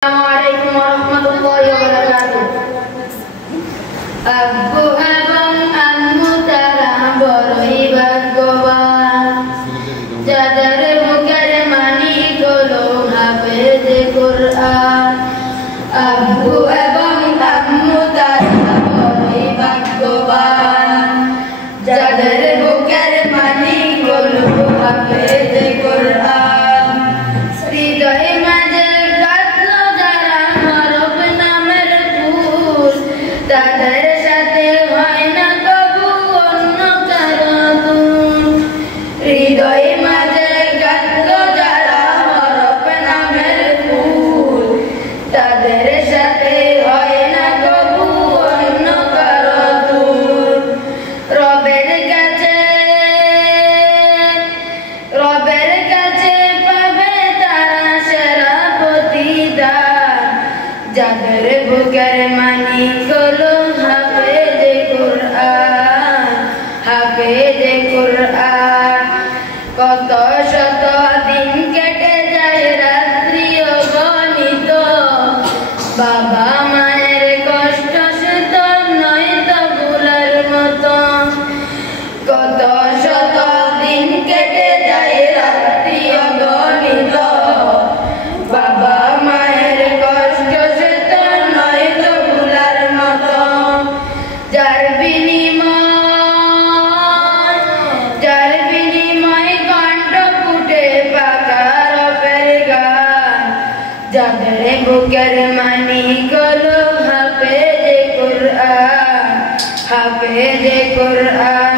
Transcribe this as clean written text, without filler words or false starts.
Assalamualaikum warahmatullahi wabarakatuh. Abu abang amu tarang boroi bagoban jadar bukan mani kolong hafiz Quran. Abu abang amu tarang boroi bagoban jadar bukan mani kolong hafiz Quran. তাদের সাথে হয় না তবু অন্য কারো গুণ হৃদয়ে মাঝে গাঁথলো যারা হরফ নামের ফুল তাদের সাথে হয় না তবু অন্য কারো গুণ রবের কাছে পাবে তারা সেরা প্রতিদান যাদের বুকের মানি হলো হাফেজ কুরআন কত শত দিন কেটে যায় রাত্রি অগণিত বাবা মায়ের কষ্ট সে তো নয় তো ভুলার মতো কত শত দিন কেটে যায় রাত্রি অগণিত বাবা মায়ের কষ্ট সে তো নয় তো ভুলার মতো যার বিনিময় কণ্ঠ ফুটে পাকা রবের গান যাদের বুকের মানি গলো হাফেজ কুরআন